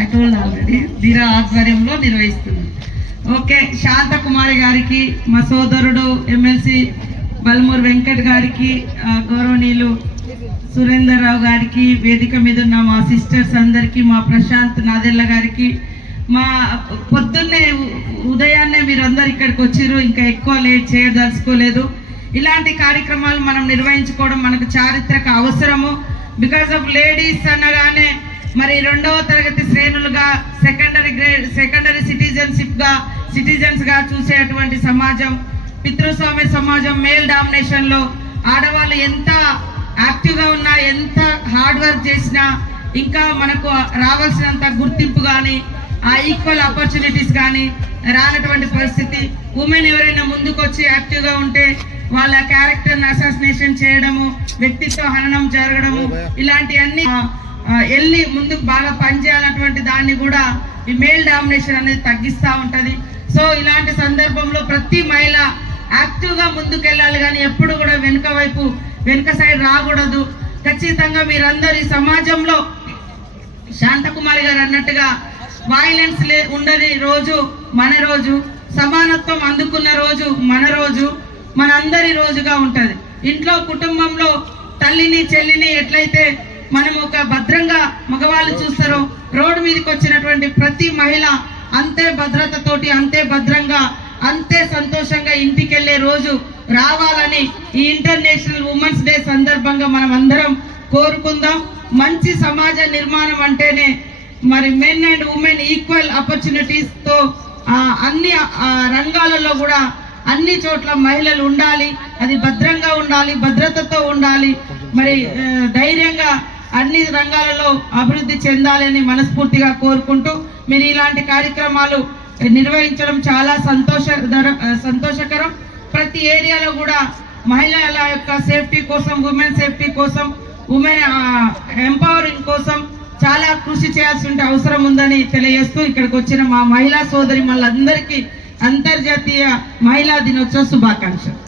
I told already ధీరా ఆధ్వర్యంలో నిర్వహిస్తున్నాం. ఓకే, శాంతకుమారి గారికి, మా సోదరుడు ఎమ్మెల్సీ బల్మూరు వెంకట్ గారికి, గౌరవనీయులు సురేందర్ రావు గారికి, వేదిక మీద ఉన్న మా సిస్టర్స్ అందరికీ, మా ప్రశాంత్ నాదెల్ల గారికి, మా పొద్దున్నే ఉదయాన్నే మీరందరూ ఇక్కడికి వచ్చారు. ఇంకా ఎక్కువ లేట్ చేయదలుచుకోలేదు. ఇలాంటి కార్యక్రమాలు మనం నిర్వహించుకోవడం మనకు చారిత్రక అవసరము. బికాస్ ఆఫ్ లేడీస్ అనగానే మరి 2వ తరగతి శ్రేణులుగా సెకండరీ సిటిజన్స్ గా చూసేటువంటి సమాజం, పితృస్వామ్య సమాజం, మేల్ డామినేషన్ లో ఆడవాళ్ళు ఎంత యాక్టివ్ గా ఉన్నా, ఎంత హార్డ్ వర్క్ చేసినా ఇంకా మనకు రావాల్సినంత గుర్తింపు కానీ ఆ ఈక్వల్ ఆపర్చునిటీస్ కానీ రానటువంటి పరిస్థితి. ఉమెన్ ఎవరైనా ముందుకు వచ్చి యాక్టివ్ గా ఉంటే వాళ్ళ క్యారెక్టర్ అసాసినేషన్ చేయడము, వ్యక్తిత్వ హననం జరగడము, ఇలాంటివన్నీ వెళ్ళి ముందుకు బాగా పనిచేయాలన్నటువంటి దాన్ని కూడా ఈ మేల్ డామినేషన్ అనేది తగ్గిస్తూ ఉంటది. సో ఇలాంటి సందర్భంలో ప్రతి మహిళ యాక్టివ్ గా ముందుకు వెళ్ళాలి, కానీ ఎప్పుడు కూడా వెనుక సైడ్ రాకూడదు. ఖచ్చితంగా మీరందరూ ఈ సమాజంలో శాంతకుమారి గారు అన్నట్టుగా వైలెన్స్ ఉండని రోజు మన రోజు, సమానత్వం అందుకున్న రోజు మన రోజు, మనందరి రోజుగా ఉంటది. ఇంట్లో కుటుంబంలో తల్లిని చెల్లిని ఎట్లయితే మనం ఒక భద్రంగా మగవాళ్ళు చూస్తారో, రోడ్డు మీదకి వచ్చినటువంటి ప్రతి మహిళ అంతే భద్రతతోటి, అంతే భద్రంగా, అంతే సంతోషంగా ఇంటికి వెళ్లే రోజు రావాలని ఈ ఇంటర్నేషనల్ ఉమెన్స్ డే సందర్భంగా మనం అందరం కోరుకుందాం. మంచి సమాజ నిర్మాణం అంటేనే మరి men and women equal opportunities తో అన్ని రంగాలలో కూడా అన్ని చోట్ల మహిళలు ఉండాలి. అది భద్రంగా ఉండాలి, భద్రతతో ఉండాలి, మరి ధైర్యంగా అన్ని రంగాలలో అభివృద్ధి చెందాలని మనస్ఫూర్తిగా కోరుకుంటూ మీరు ఇలాంటి కార్యక్రమాలు నిర్వహించడం చాలా సంతోషకరం. ప్రతి ఏరియాలో కూడా మహిళల యొక్క సేఫ్టీ కోసం, ఉమెన్ సేఫ్టీ కోసం, ఉమెన్ ఎంపవరింగ్ కోసం చాలా కృషి చేయాల్సిన అవసరం ఉందని తెలియజేస్తూ ఇక్కడికి వచ్చిన మా మహిళా సోదరి మళ్ళందరికీ అంతర్జాతీయ మహిళా దినోత్సవ శుభాకాంక్షలు.